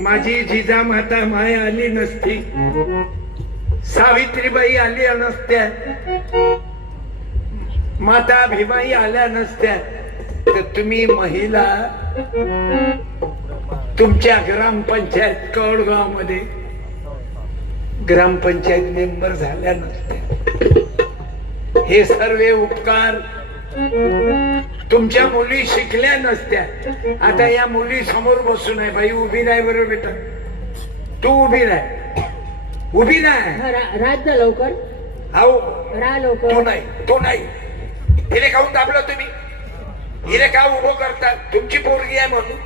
माझी जिजामाता माय आली नसती, सावित्रीबाई आल्या नसत्या, माता भीमाई आल्या नसत्या, तर तुम्ही महिला तुमच्या ग्रामपंचायत कौडगाव मध्ये ग्रामपंचायत मेंबर झाल्या नसत्या. हे सर्व उपकार तुमच्या मुली शिकल्या नसत्या. आता या मुली समोर बसून आहे. बाई उभी नाही बरोबर बेटा, तू उभी नाही, उभी नाही. राज्य लवकर हो रा लवकर. तू नाही, तू नाही. हिरे खाऊन दाबलं तुम्ही, हिरे का उभं करता? तुमची पोरगी आहे म्हणून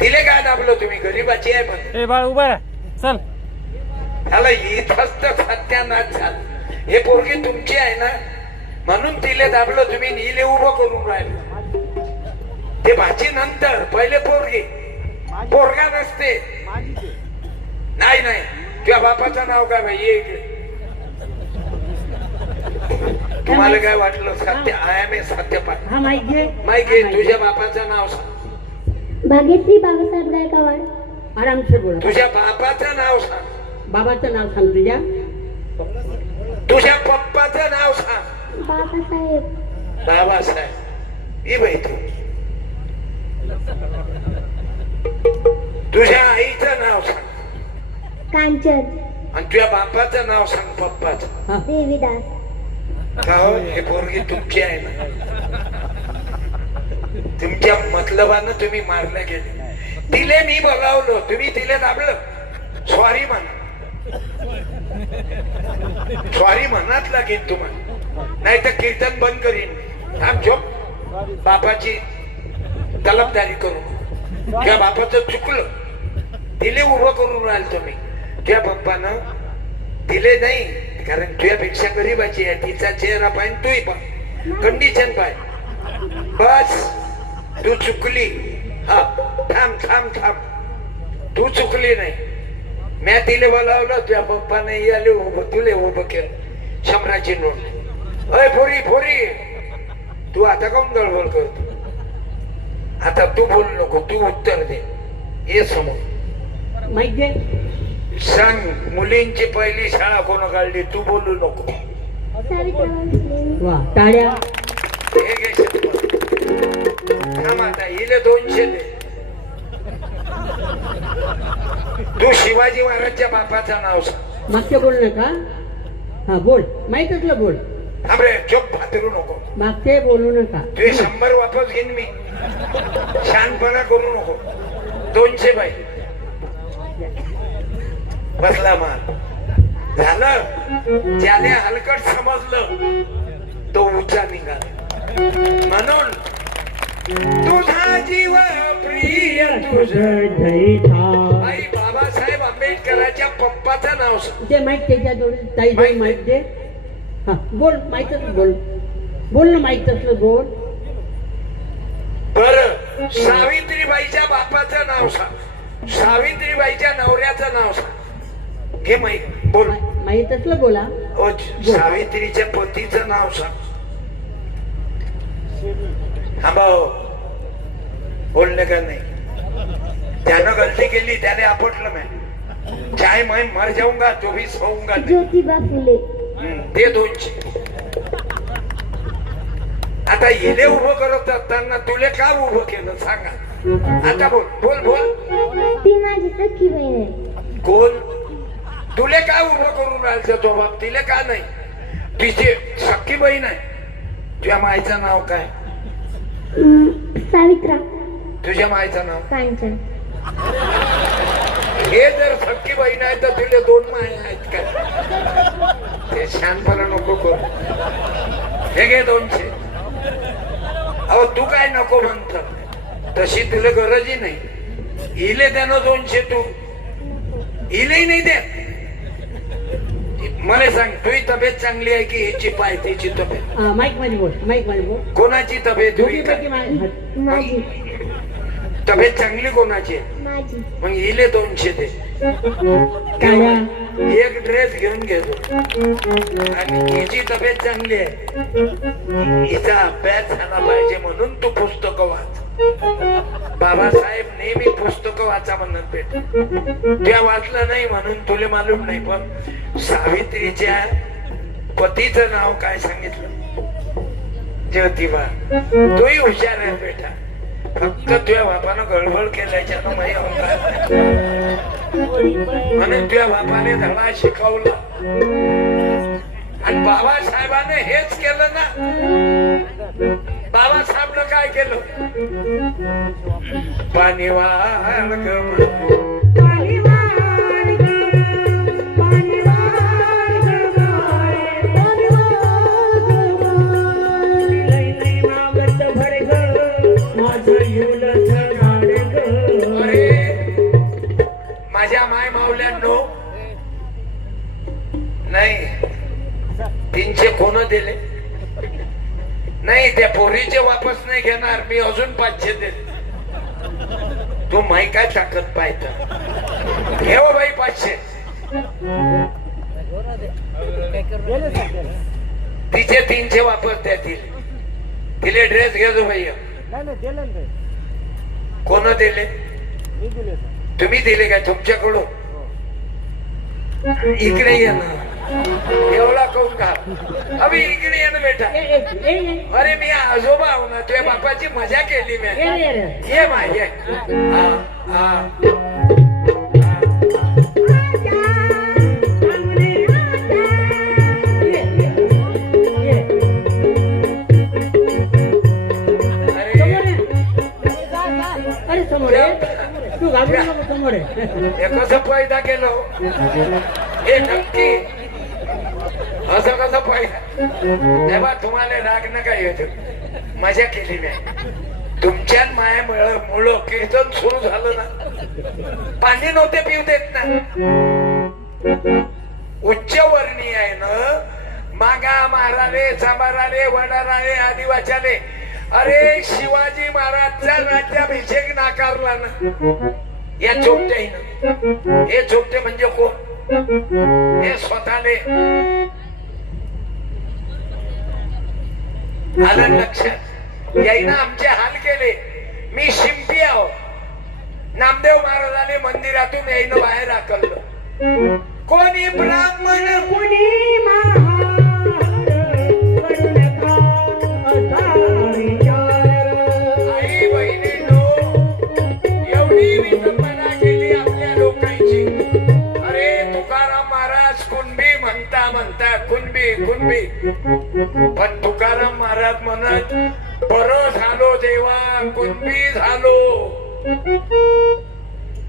तिले का दाबलं तुम्ही? गरीबाची आहे म्हणून. बाळ उभा राहा, चल. ह्याला इथंच तर सत्यानाश झालं. हे पोरगी तुमची आहे ना म्हणून तिले दाबलं तुम्ही, हिले उभं करून राहिलं. ते भाची नंतर, पहिले पोरगी. पोरगा नसते. नाही नाही, तुझ्या बापाचं नाव काय भाई? ये इकडे. तुम्हाला काय वाटलं? सत्य आय एम ए सत्यपाठ. हा माहित घे, माहित घे. तुझ्या बापाचं नाव सांग. भाग्यश्री बाबासाहेब गायकवाड. आरामशीर बोला. तुझ्या बापाचं नाव सांग. बाबाचं नाव सांग तुझ्या. तुझ्या पप्पाचं नाव सांग. बाबासाहेब. बाबासाहेब. ही बाई तू. तुझ्या आईचं नाव सांग. कांचन. आणि तुझ्या बापाचं नाव सांग. पप्पाचं. देवीदास. का हो? हे पोरगी तुमची आहे ना. तुमच्या मतलबानं तुम्ही मारल्या गेले. तिले मी बोलावलं, तुम्ही तिले दाबलं. सॉरी म्हणा, सॉरी म्हणत लागेल तुम्हाला, नाही तर कीर्तन बंद करीन. थांब झोप. बापाची तलबदारी करू. त्या बापाचं चुकलं, तिले उभं करून राहिल तुम्ही. त्या पप्पानं तिले नाही, कारण तुझ्यापेक्षा गरीबाची आहे. तिचा चेहरा पाहिजे, तूही पाय, कंडिशन पाय. बस तू चुकली. हा थांब थांब थांब, तू चुकली नाही. मी तिले बोलावलं, तुझ्या पप्पाने याले उभं, तुले उभं केलं. शंभराची नोट. अय फोरी फोरी, तू आता काऊन गडबड करतो? आता तू बोल नको, तू उत्तर दे. ये समोर. माहित घे. सांग, मुलींची पहिली शाळा कोण काढली? तू बोलू नको. वा, टाळ्या. हे घे शपथ. थांब आता, हिले 200 दे. तू शिवाजी महाराजच्या बापाचं नाव सांग. मागचे बोल नका. हा बोल, माहित असलं बोल. थांबरे, चोप भातरू नको. मागचे बोलू नका. तुझे 100 वापस घेईन मी. शहाणपणा करू नको. 200 बाई. बसला माल. झालं. ज्याने हलकट समजलं तो उच्चा निघाला. म्हणून तुझा जीव प्रिय बाई बाबासाहेब आंबेडकरांच्या पप्पाचं नाव सांग. ते माहित त्याच्या जोडी ताई जोडी माहित दे. हा बोल, माहित असलं बोल. बोल ना, माहित असलं बोल. बर, सावित्रीबाईच्या बापाचं नाव सांग. सावित्रीबाईच्या नवऱ्याचं नाव सांग. हे माहित, बोल. माहित असलं बोला. सावित्रीच्या पतीचं नाव सांग. थांबाव, बोलणे का नाही. त्यानं गलती केली, त्याने आपटलं. मैं चाहे मैं मर जाऊंगा तो भी सोऊंगा. ज्योतिबा फुले. ते 200. आता हिले उभं करत असताना तुले का उभं केलं सांगा. आता बोल बोल बोल. ती माझी सख्खी बहीण आहे. कोण? तुले का उभं करून राहायचं तो बाप? तिले का नाही? तिची सख्खी बहीण आहे. तुझ्या माईचं नाव काय? सावित्रा. तुझ्या मायचं नाव कांचन. हे जर सख्खी बहीण आहे तर तुला 2 माया आहेत का? ते शानपणा नको करू. हे घे 200. अहो तू काय नको म्हणत, तशी तुला गरजही नाही. इले त्यानं 200, तू इलेही नाही द्या. मला सांग, तुझी तब्येत चांगली आहे की हिची पाय तिची तब्येत? माईक मध्ये बोल, माईक मध्ये बोल. कोणाची तब्येत? दोघीपैकी माझी. तब्येत चांगली कोणाची आहे? माझी. मग इले 200 दे. काळ्या. एक ड्रेस घेऊन घेतो. आणि हिची तब्येत चांगली आहे, हिचा अभ्यास झाला पाहिजे म्हणून तू पुस्तक वाच. बाबासाहेब नेहमी पुस्तक वाचा म्हणत भेट. त्या वाचलं नाही म्हणून तुला मालूम नाही. पण सावित्रीच्या पतीचं नाव काय सांगितलं? ज्योतिबा. तोही हुशार आहे बेटा, फक्त तुझ्या बापानं गडबड केल्याच्यानं माही म्हणून तुझ्या बापाने धडा शिकवला. आणि बाबासाहेबाने हेच केलं ना. बाबासाहेबनं काय केलं? पाणी वाढ माझ्या माय मावल्यांनो नाही. 300 कोण दिले? नाही, त्या पोरीचे वापस नाही घेणार मी. अजून 500 देते. तू माई काय ताकद पाहत? घेव बाई 500. तिचे 300 वापस द्यातील. तिले ड्रेस घेतो बाई. कोण दिले? तुम्ही दिले काय? तुमच्याकडून? इकडे ये ना. एवढा कौन का? अभि इकडे ये ना बेटा. अरे मी आजोबा आहो ना. तुझ्या बापाची मजा केली मी. ये माझे. अरे समोर तू घाबरू नको. समोर हे कसं पैदा केलं? हे नक्की असं कसं पैदा? तेव्हा तुम्हाला राग नका येत. मजा केली नाही. तुमच्या मायामुळं कीर्तन सुरू झालं ना. पाणी नव्हते पिऊ देत ना. उच्चवर्णीय आहे ना. मागा माराले, सांबाराले, वडाराले, आदिवाच्याले. अरे शिवाजी महाराजचा राज्याभिषेक नाकारला ना या चोपट्यानं. हे चोपटे म्हणजे कोण? हे स्वतःले आलं लक्षात. याईनं आमचे हाल केले. मी शिंपी आहो. नामदेव महाराजाने मंदिरातून याईनं बाहेर हाकललं. कोणी ब्राह्मण, कोणी आई बहिणींनो, एवढी विडंबना केली आपल्या लोकांची. अरे तुकाराम महाराज कुणबी म्हणता म्हणता कुणबी कुणबी. पण तुकाराम महाराज म्हणत बरं झालो देवा, कुणबी झालो,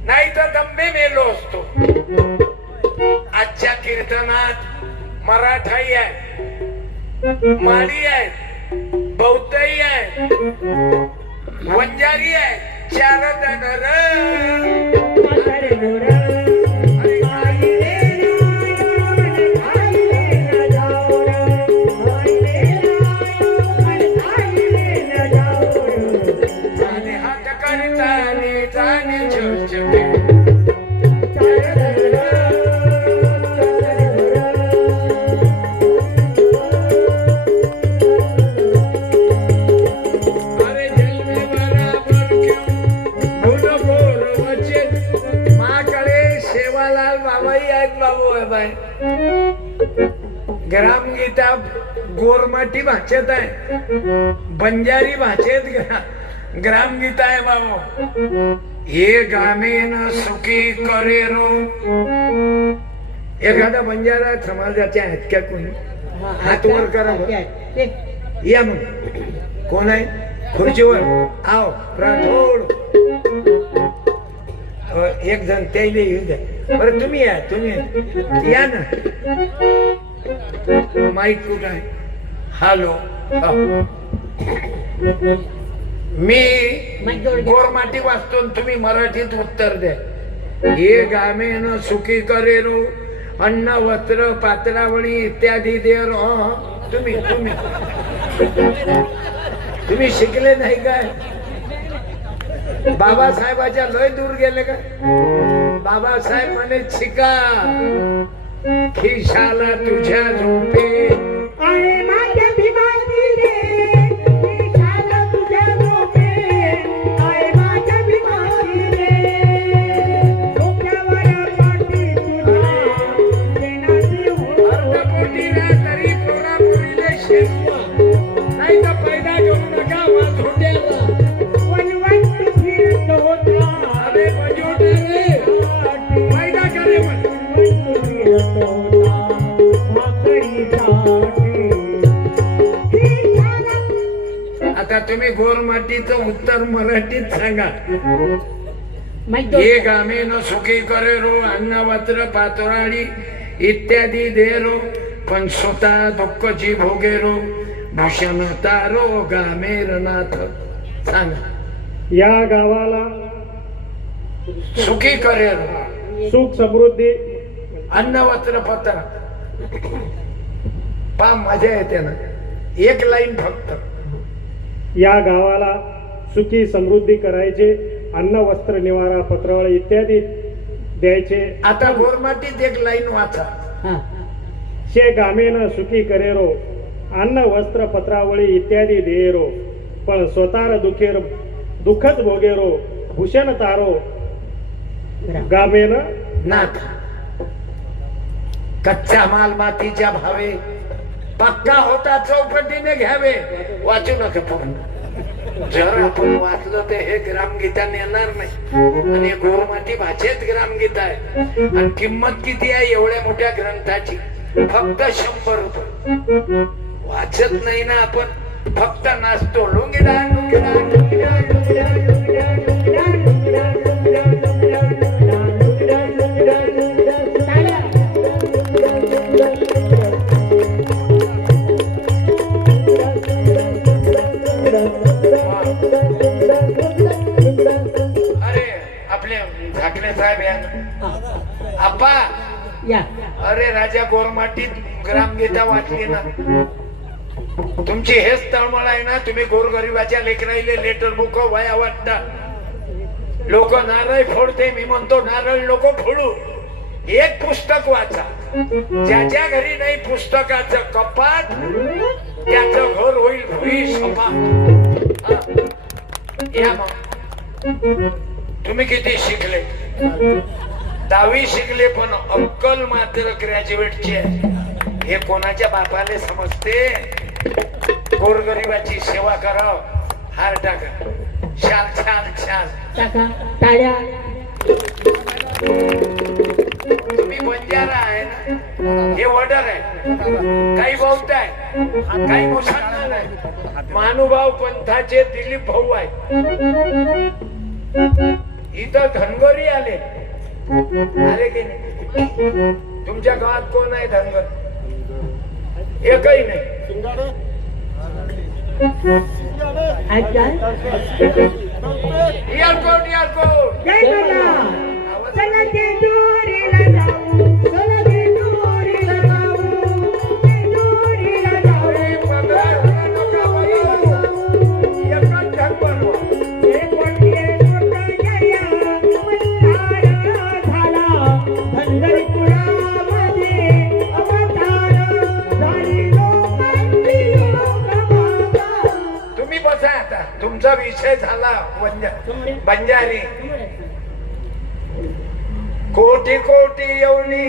नाही तर दंबे मेलो असतो. आजच्या कीर्तनात मराठाई आहे, माळी आहे, बौद्धही आहे, वंजारी आहे. 4 जण हात करताने जाणे छोटे. ग्रामगीता गोरमाटी भाषेत आहे, बंजारी भाषेत ग्रामगीता आहे बाबा. हे गामेन सुखी करेरो. एखादा बंजारा समाजाच्या आहेत का कोणी? हात वर करा. या मग कोण आहे खुर्चीवर? आव राठोड. एक जण त्याला येऊ द्या बरं. तुम्ही या, तुम्ही या ना. माईक कुठं आहे? हॅलो. मी गोरमाटी वाचतो आणि तुम्ही मराठीत उत्तर द्या. हे गामेन सुखी करेरो अन्न वस्त्र पात्रावळी इत्यादी देर. तुम्ही तुम्ही तुम्ही शिकले नाही काय? बाबासाहेबाच्या लय दूर गेले का? बाबासाहेब म्हणे शिका खिशाला तुझ्या झोपे आहे माझ्या भिमानी रे, खिशाला तुझ्या झोपे, आहे माझ्या भिमानी रे, डोक्यावर पाठी तुझ्या देणारी हो. अर्धपोटीला तरी पोरापोरीले शेतवा, नाही तर पैदा घेऊ नका वाझोट्याला. वनवंत फिरतो होता, अरे बजोटा रे पैदा करे म्हण. वनवंत फिरतो होता, भाकरीसाठी. खिशाला आता तुम्ही गोरमाटीचं उत्तर मराठीत सांगा. माईक हे गामे न सुखी करे रो अन्न वस्त्र पातोराळी इत्यादी दे रो पण स्वतः दुःखची भोगे रो भूषण तारो गामेर नाथ. सांगा. या गावाला सुखी करे रो सुख समृद्धी अन्न वस्त्र पत्र. पा मजा येते ना. एक लाईन फक्त. या गावाला सुखी समृद्धी करायचे, अन्न वस्त्र निवारा पत्रावळी इत्यादी द्यायचे. आता गोरमाटीत एक लाईन वाचा. हा शे गामेन सुखी करेरो अन्न वस्त्र पत्रावळी इत्यादी देरो पण स्वतः दुखेर दुःखच भोगेरो भूषण तारो गामेन. नाथ. कच्चा माल मातीच्या भावे पक्का होता चौकटीने घ्यावे. वाचू नका पूर्ण. जर आपण वाचलं तर हे ग्रामगीता येणार नाही. आणि गोरमाटी भाषेत ग्रामगीता आहे. आणि किंमत किती आहे एवढ्या मोठ्या ग्रंथाची? फक्त 100 रुपये. वाचत नाही ना आपण, फक्त नाचतो. लुंगीडा लुंगीडा लुंगीडा लुंगीडा लुंगीडा लुंगीडा लुंगीडा लुंगीडा. अरे आपले झाकणे साहेब या. आप्पा. या अरे राजा गोरमाटीत ग्रामगीता वाचली ना. तुमची हेच तळमळ आहे ना. तुम्ही गोरगरिबाच्या लेकराईले लेटर बुक वया वाटता. लोक नारळ फोडते. मी म्हणतो नारळ लोक फोडू. एक पुस्तक वाचा. ज्याच्या घरी नाही पुस्तकाचं कपाट त्याचं घर होईल भुई सपाट. या मग. तुम्ही किती शिकले? 10वी शिकले पण अक्कल मात्र ग्रॅज्युएटची आहे. हे कोणाच्या बापाले समजते? गोरगरिबाची सेवा कराव. हार टाका. शाल शाल शाल टाका टाळ्या. तुम्ही बंजारा आहे ना. हे वडर आहे. काही बौद्ध आहे, काही मुसलमान आहे. महानुभाव पंथाचे दिलीप भाऊ आहे. इथं धनगरी आले. आले की नाही? तुमच्या गावात कोण आहे धनगर? एकही नाही. Airport airport. जय बाबा. चला जेजुरीला जाऊ, चला जेजुरीला जाऊ, जेजुरीला जाऊ. हे कोणते लोक जया अवतार झाला, पंढरपुरामध्ये अवतार झाली लोकांची लोकमाता. तुम्ही बसा आता. तुमचा विषय झाला बंजारी. कोटी कोटी येऊनी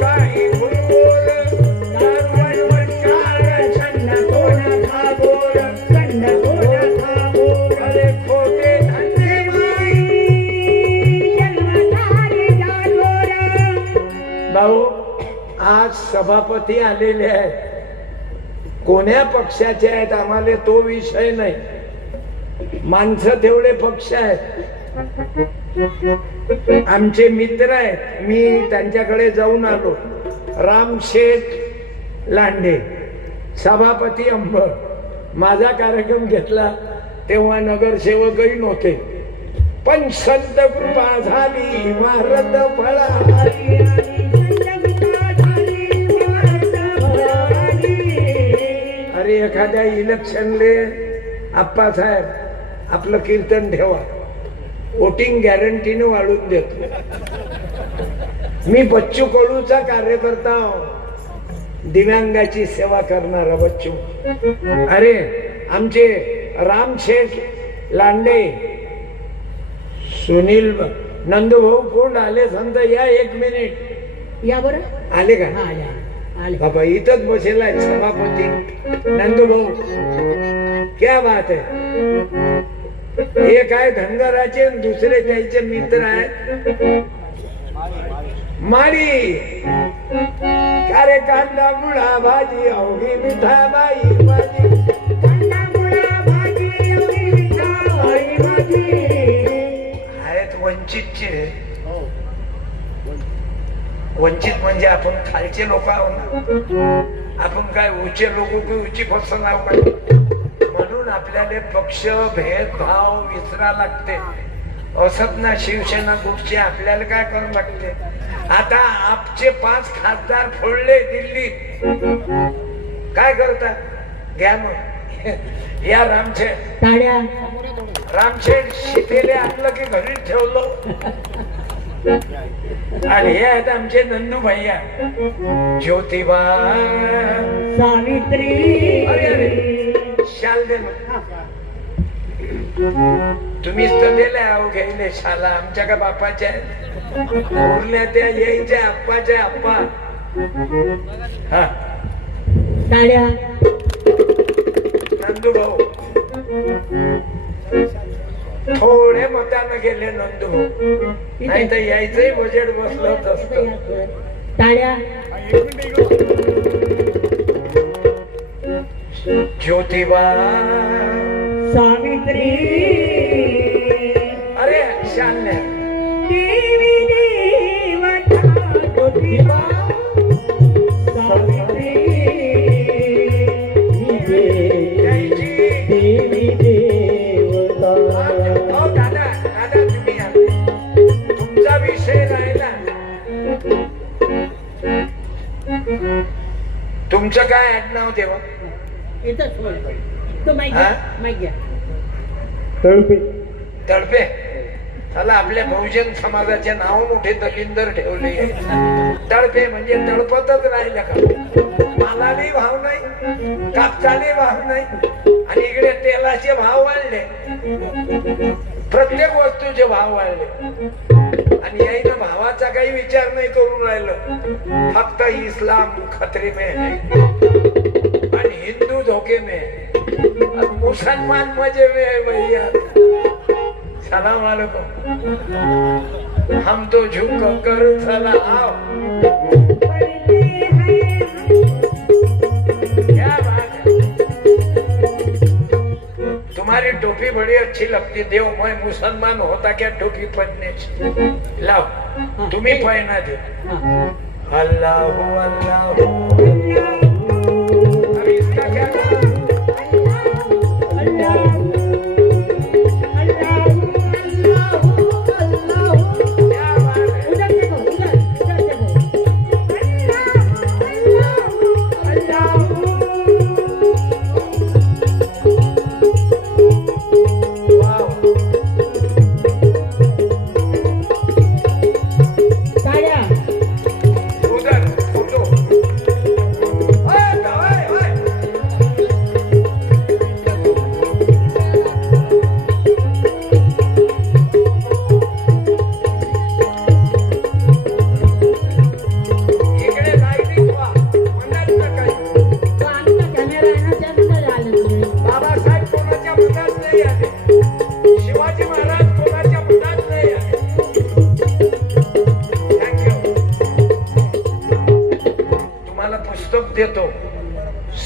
काही भुलबोल अरे खोटे धंदे भाऊ. आज सभापती आलेले आहेत. कोण्या पक्षाचे आहेत आम्हाला तो विषय नाही, माणसं तेवढे पक्ष आहेत. आमचे मित्र आहेत. मी त्यांच्याकडे जाऊन आलो. रामशेठ लांडे सभापती अंबळ. माझा कार्यक्रम घेतला तेव्हा नगरसेवकही नव्हते, पण संत कृपा झाली भारत फळाली. अरे एखाद्या इलेक्शनले आप्पासाहेब आपलं कीर्तन ठेवा, वोटिंग गॅरंटीने वाढून देतो. मी बच्चू कडूचा कार्यकर्ता आहो, दिव्यांगाची सेवा करणारा बच्चू. अरे आमचे रामशेठ लांडे, सुनील नंदूभाऊ कोण आले संत या 1 मिनिट या बरं. आले का? हा या आले. बाबा इथंच बसेला आहे सभापती नंदूभाऊ. क्या बात आहे. एक आहे धनगराचे, दुसरे त्याचे मित्र आहेत माळी. अरे कांदा मुळा भाजी अवघी मिठा बाई भाजी. कांदा मुळा भाजी अवघी मिठा बाई भाजी. आहेत वंचितचे. वंचित म्हणजे आपण खालचे लोक आहो ना. आपण काय उच्च लोक उची फसन आहो काय. म्हणून आपल्याला पक्ष भेदभाव विसरा लागते. असत ना शिवसेना गुटचे आपल्याला काय करावं लागते. आता आपचे 5 खासदार फोडले दिल्लीत, काय करता घ्या मग. या रामशेठ टाळ्या. रामशेठ शितेले आणलं की घरी ठेवलं. आणि हे आहेत आमचे नंदू भैया ज्योतिबा सावित्री. अरे अरे शाल दे ना. तुम्हीच तर दिले अहो घ्यायले शाला. आमच्या का बापाच्या उरल्या त्या यायच्या आप्पाच्या आप्पा. हा टाळ्या. नंदू भाऊ थोडे मतानं गेले नंदू भाऊ, नाही तर यायचंही बजेट बसलं असतं. टाळ्या. ज्योतिबा सावित्री. अरे शान्या देवी देवता ज्योतिबा सावित्री. यायची. देवी देवता. हो दादा दादा तुम्ही या. तुमचा विषय राहिला. तुमचं काय आडनाव देवा? इथंच बोल. तो माहिती हा? माहिती तळपे. तळपे. चला आपल्या बहुजन समाजाचे नाव मोठे दलिंदर ठेवले. तळपे म्हणजे तळपतच राहिलं का. मालाने भाव नाही, कापसाने भाव नाही, आणि इकडे तेलाचे भाव वाढले. प्रत्येक वस्तूचे भाव वाढले. आणि याईनं भावाचा काही विचार नाही करून राहिलं. फक्त इस्लाम खतरे में है आणि हिंदू धोखे में है, मुसलमान मजे में है भैया. सलाम वालेकुम. हम तो झुक कर सलाम. क्या बात है. तुम्हारी टोपी बड़ी अच्छी लगती. देव मैं मुसलमान होता क्या टोपी पहनने से. लाओ तुम्ही पहना दे. अल्लाह अल्लाह. अब इसका क्या नाम? देतो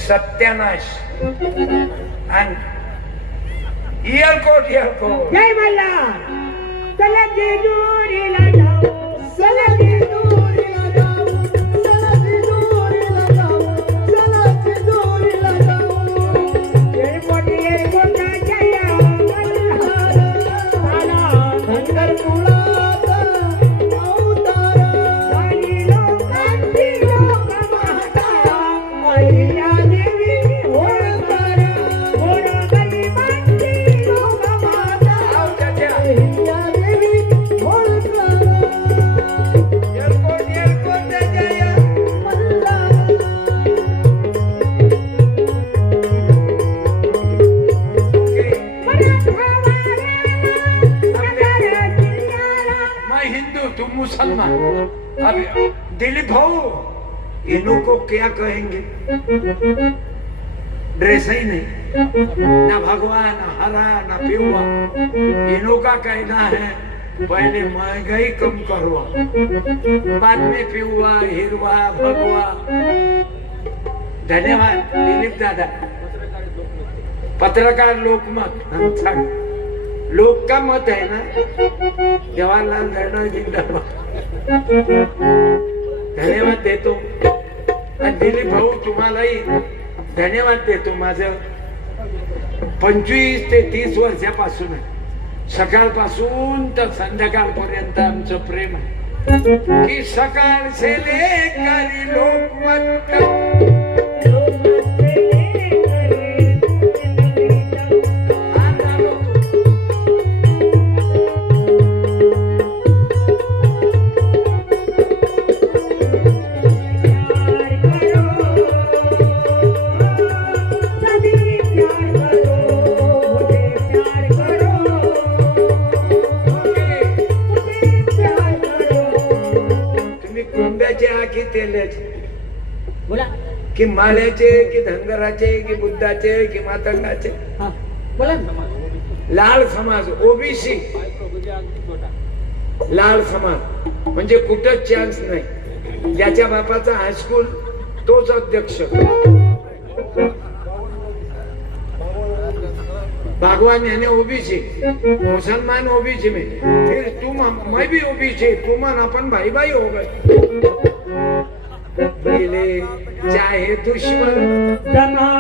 सत्यानाश आणि एअरकोट एअरकोट जय मल्हार. चला जेजुरीला जाऊ, चला जेजुरीला जाऊ, चला जेजुरीला जाऊ, चला जेजुरीला जाऊ. एअरपोर्ट एअरपोर्टला जया मल्हार आला पंढरपुरात अवतार. आणि लोकांची लोक म्हातारा अहिल्या देवी होळकर. होळ गरिबांची लोक म्हातारा अहिल्या देवी होळकर. एअरकोट एअरकोट जया मल्हार. मैं हिंदू तुम मुसलमान. अब दिलीप भाऊ इनको क्या कहेंगे? ड्रेस ही नहीं, ना भगवान ना हरा ना पिवा. इनो का कहना है पहले महंगाई कम करवा, बाद में पिवा हिरवा भगवा. धन्यवाद दिलीप दादा. पत्रकार लोकमत सांग. लोक का मत आहे ना, जवाहरलाल नेहरू जिंदाबाद. धन्यवाद देतो. आणि दिलीप भाऊ तुम्हालाही धन्यवाद देतो. माझं 25 ते 30 वर्षापासून आहे, सकाळपासून तर संध्याकाळपर्यंत आमचं प्रेम आहे की सकाळ से लेकर लोकमत की तेल्याचे बोला. की माळ्याचे की धनगराचे की बुद्धाचे की मातंगाचे. हा बोला ना. लाल समाज ओबीसी लाल समाज म्हणजे कुठंच चान्स नाही. ज्याच्या बापाचा हायस्कूल तोच अध्यक्ष. भगवान यानी ओबीसी, मुसलमान ओबीसी में, फिर तुम मैं भी ओबीसी, तुम अपन भाई भाई हो गए. पहले चाहे दुश्मन जमा